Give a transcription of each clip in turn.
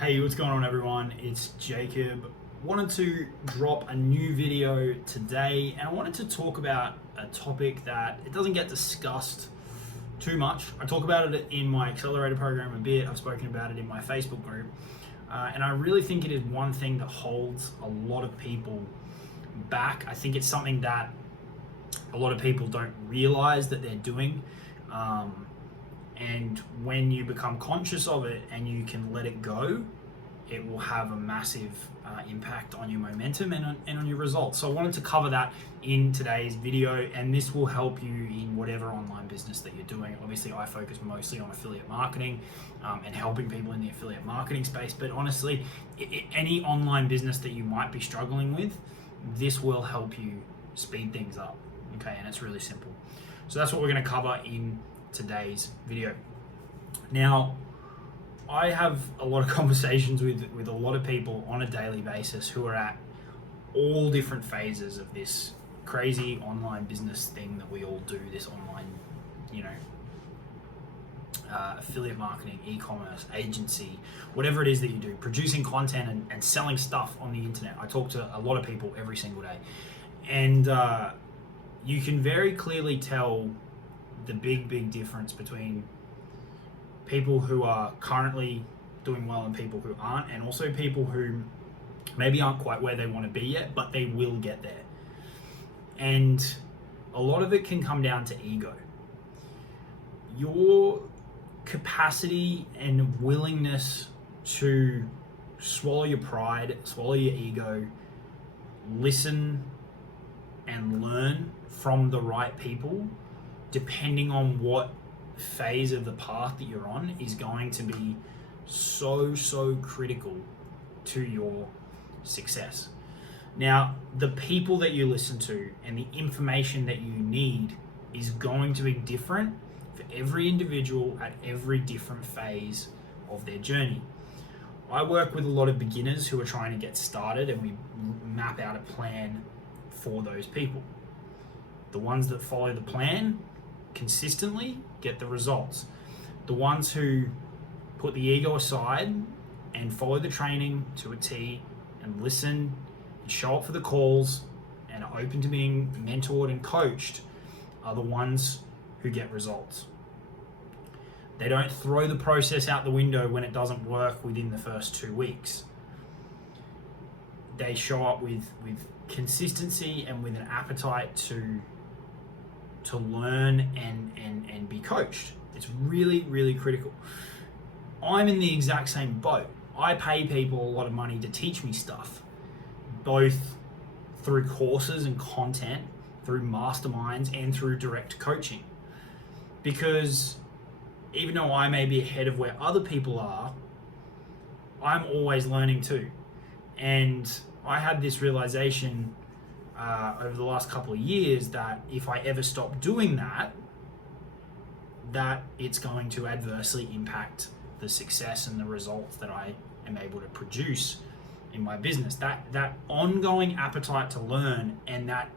Hey, what's going on everyone? It's Jacob. Wanted to drop a new video today, and I wanted to talk about a topic that it doesn't get discussed too much. I talk about it in my accelerator program a bit. I've spoken about it in my Facebook group, and I really think it is one thing that holds a lot of people back. I think it's something that a lot of people don't realize that they're doing. And when you become conscious of it and you can let it go, it will have a massive impact on your momentum and on your results. So I wanted to cover that in today's video, and this will help you in whatever online business that you're doing. Obviously, I focus mostly on affiliate marketing and helping people in the affiliate marketing space, but honestly, any online business that you might be struggling with, this will help you speed things up, okay? And it's really simple. So that's what we're gonna cover in today's video. Now, I have a lot of conversations with a lot of people on a daily basis who are at all different phases of this crazy online business thing that we all do, this online, affiliate marketing, e-commerce, agency, whatever it is that you do, producing content and selling stuff on the internet. I talk to a lot of people every single day, and you can very clearly tell the big difference between people who are currently doing well and people who aren't, and also people who maybe aren't quite where they want to be yet, but they will get there. And a lot of it can come down to ego. Your capacity and willingness to swallow your pride, swallow your ego, listen and learn from the right people, depending on what phase of the path that you're on, is going to be so critical to your success. Now, the people that you listen to and the information that you need is going to be different for every individual at every different phase of their journey. I work with a lot of beginners who are trying to get started, and we map out a plan for those people. The ones that follow the plan consistently get the results. The ones who put the ego aside and follow the training to a T and listen and show up for the calls and are open to being mentored and coached are the ones who get results. They don't throw the process out the window when it doesn't work within the first 2 weeks. They show up with consistency and with an appetite to learn and be coached. It's really critical. I'm in the exact same boat. I pay people a lot of money to teach me stuff, both through courses and content, through masterminds, and through direct coaching. Because even though I may be ahead of where other people are, I'm always learning too. And I had this realization over the last couple of years that if I ever stop doing that it's going to adversely impact the success and the results that I am able to produce in my business. That ongoing appetite to learn, and that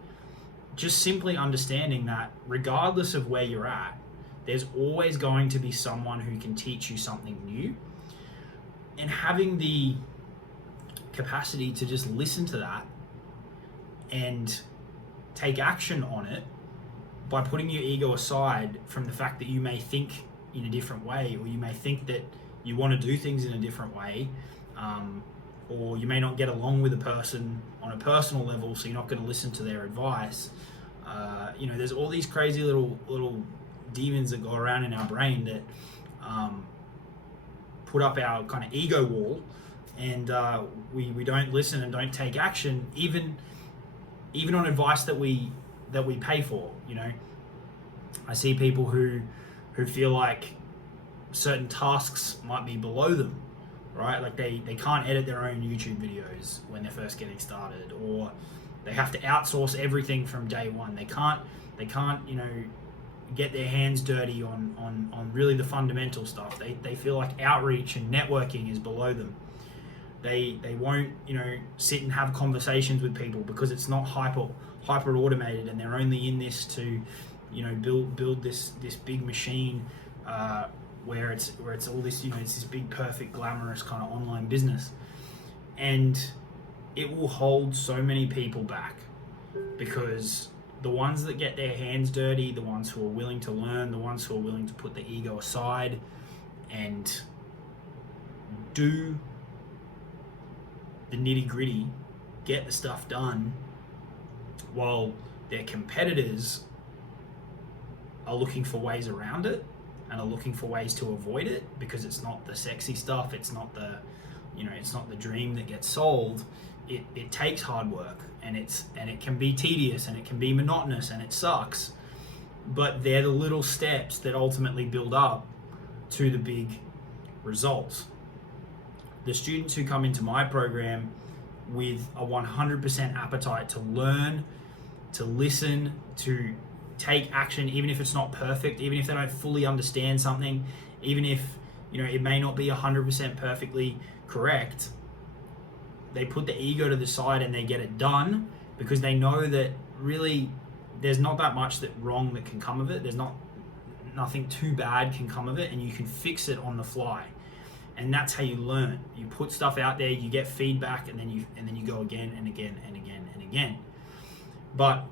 just simply understanding that regardless of where you're at, there's always going to be someone who can teach you something new, and having the capacity to just listen to that and take action on it by putting your ego aside from the fact that you may think in a different way, or you may think that you want to do things in a different way, or you may not get along with a person on a personal level, so you're not going to listen to their advice. There's all these crazy little demons that go around in our brain that put up our kind of ego wall, and we don't listen and don't take action, even on advice that we pay for. I see people who feel like certain tasks might be below them, right? Like they can't edit their own YouTube videos when they're first getting started, or they have to outsource everything from day one. They can't get their hands dirty on really the fundamental stuff. They feel like outreach and networking is below them. They won't sit and have conversations with people because it's not hyper automated, and they're only in this to build this big machine where it's all this, it's this big, perfect, glamorous kind of online business, and it will hold so many people back, because the ones that get their hands dirty, the ones who are willing to learn, the ones who are willing to put the ego aside and do the nitty gritty, get the stuff done, while their competitors are looking for ways around it and are looking for ways to avoid it, because it's not the sexy stuff, it's not the dream that gets sold. It takes hard work, and it can be tedious, and it can be monotonous, and it sucks, but they're the little steps that ultimately build up to the big results. The students who come into my program with a 100% appetite to learn, to listen, to take action, even if it's not perfect, even if they don't fully understand something, even if it may not be 100% perfectly correct, they put the ego to the side and they get it done, because they know that really there's not that much wrong that can come of it. There's nothing too bad can come of it, and you can fix it on the fly. And that's how you learn. You put stuff out there, you get feedback, and then you go again and again and again and again. But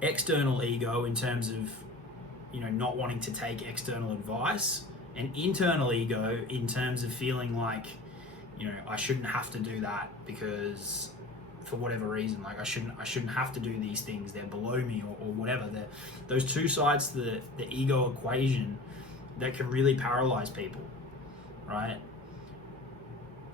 external ego, in terms of not wanting to take external advice, and internal ego in terms of feeling like I shouldn't have to do that, because for whatever reason, like I shouldn't have to do these things, they're below me, or whatever. Those two sides to the ego equation that can really paralyze people, right?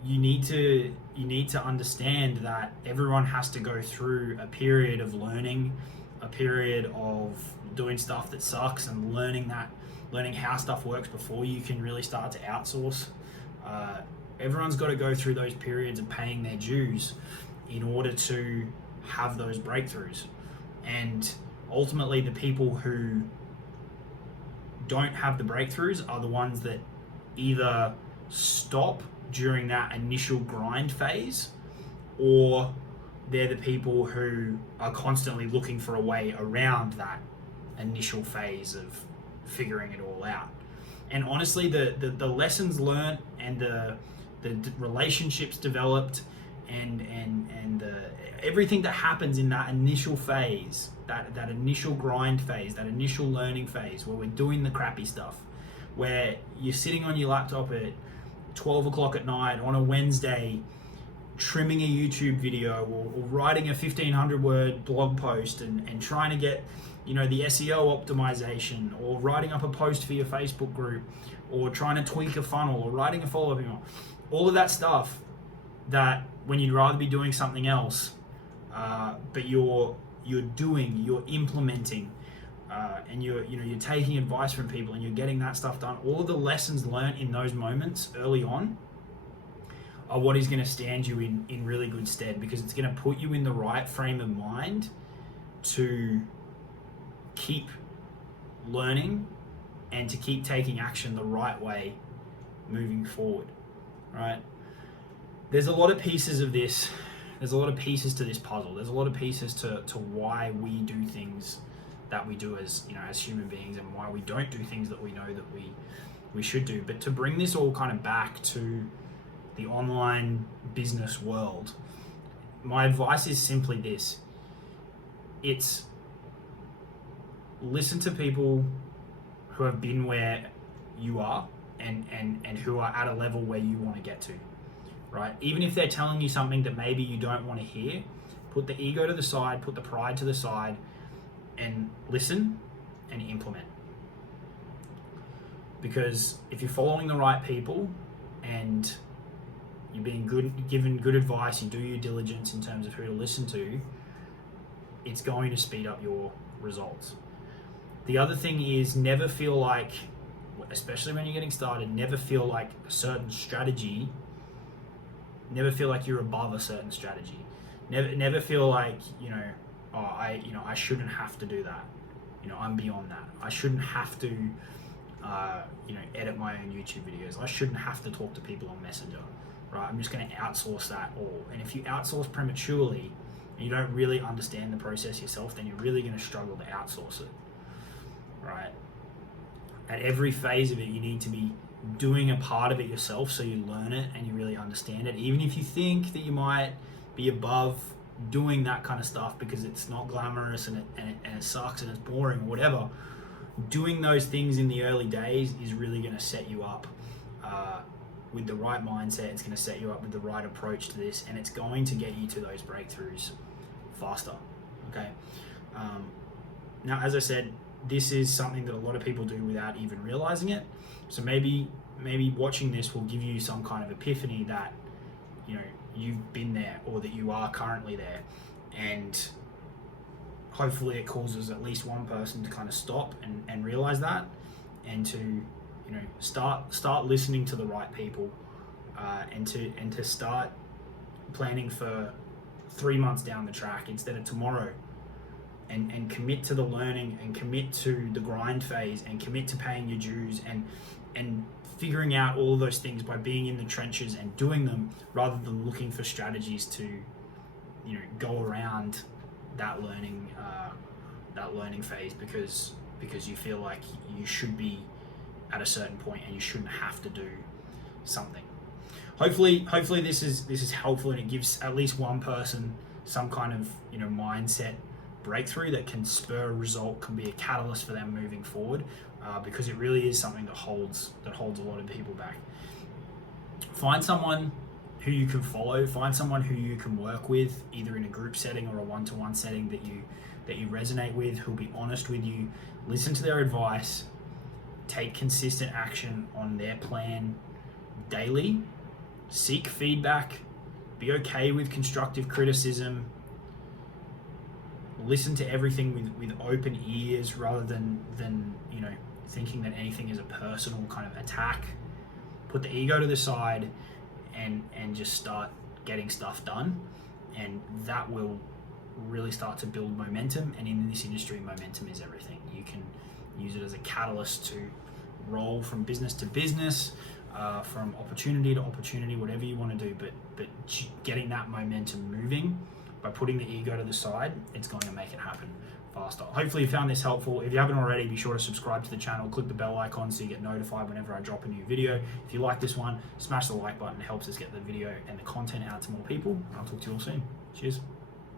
You need to understand that everyone has to go through a period of learning, a period of doing stuff that sucks, and learning how stuff works before you can really start to outsource. Everyone's got to go through those periods of paying their dues in order to have those breakthroughs. And ultimately, the people who don't have the breakthroughs are the ones that either stop during that initial grind phase, or they're the people who are constantly looking for a way around that initial phase of figuring it all out. And honestly, the lessons learned and the relationships developed and everything that happens in that initial phase, that initial grind phase, that initial learning phase, where we're doing the crappy stuff, where you're sitting on your laptop at 12 o'clock at night on a Wednesday, trimming a YouTube video, or writing a 1,500 word blog post, and trying to get the SEO optimization, or writing up a post for your Facebook group, or trying to tweak a funnel, or writing a follow-up email. All of that stuff that when you'd rather be doing something else, but you're implementing, and you're taking advice from people, and you're getting that stuff done. All of the lessons learned in those moments early on are what is going to stand you in really good stead, because it's going to put you in the right frame of mind to keep learning and to keep taking action the right way moving forward, right? There's a lot of pieces of this. There's a lot of pieces to this puzzle. There's a lot of pieces to why we do things that we do as human beings, and why we don't do things that we know that we should do. But to bring this all kind of back to the online business world, my advice is simply this. It's listen to people who have been where you are, and who are at a level where you want to get to, right? Even if they're telling you something that maybe you don't want to hear, put the ego to the side, put the pride to the side, and listen and implement. Because if you're following the right people and you're being given good advice, you do your diligence in terms of who to listen to, it's going to speed up your results. The other thing is, never feel like, especially when you're getting started, never feel like a certain strategy, never feel like you're above a certain strategy. Never feel like, I shouldn't have to do that. I'm beyond that. I shouldn't have to, edit my own YouTube videos. I shouldn't have to talk to people on Messenger, right? I'm just going to outsource that all. And if you outsource prematurely and you don't really understand the process yourself, then you're really going to struggle to outsource it, right? At every phase of it, you need to be doing a part of it yourself so you learn it and you really understand it. Even if you think that you might be above doing that kind of stuff because it's not glamorous and it sucks and it's boring or whatever, doing those things in the early days is really going to set you up with the right mindset. It's going to set you up with the right approach to this, and it's going to get you to those breakthroughs faster. Okay. Now, as I said, this is something that a lot of people do without even realizing it. So maybe watching this will give you some kind of epiphany that, you know, you've been there or that you are currently there, and hopefully it causes at least one person to kind of stop and realize that, and to, you know, start listening to the right people, and to start planning for 3 months down the track instead of tomorrow, and commit to the learning and commit to the grind phase and commit to paying your dues and figuring out all of those things by being in the trenches and doing them, rather than looking for strategies to, you know, go around that learning phase because you feel like you should be at a certain point and you shouldn't have to do something. Hopefully this is helpful, and it gives at least one person some kind of, you know, mindset breakthrough that can spur a result, can be a catalyst for them moving forward, because it really is something that holds a lot of people back. Find someone who you can follow, find someone who you can work with, either in a group setting or a one-to-one setting that you resonate with, who'll be honest with you, listen to their advice, take consistent action on their plan daily, seek feedback, be okay with constructive criticism, listen to everything with open ears rather than you know, thinking that anything is a personal kind of attack. Put the ego to the side and just start getting stuff done, and that will really start to build momentum. And in this industry, momentum is everything. You can use it as a catalyst to roll from business to business, from opportunity to opportunity, whatever you want to do, but getting that momentum moving by putting the ego to the side, it's going to make it happen faster. Hopefully you found this helpful. If you haven't already, be sure to subscribe to the channel, click the bell icon so you get notified whenever I drop a new video. If you like this one, smash the like button. It helps us get the video and the content out to more people. I'll talk to you all soon. Cheers.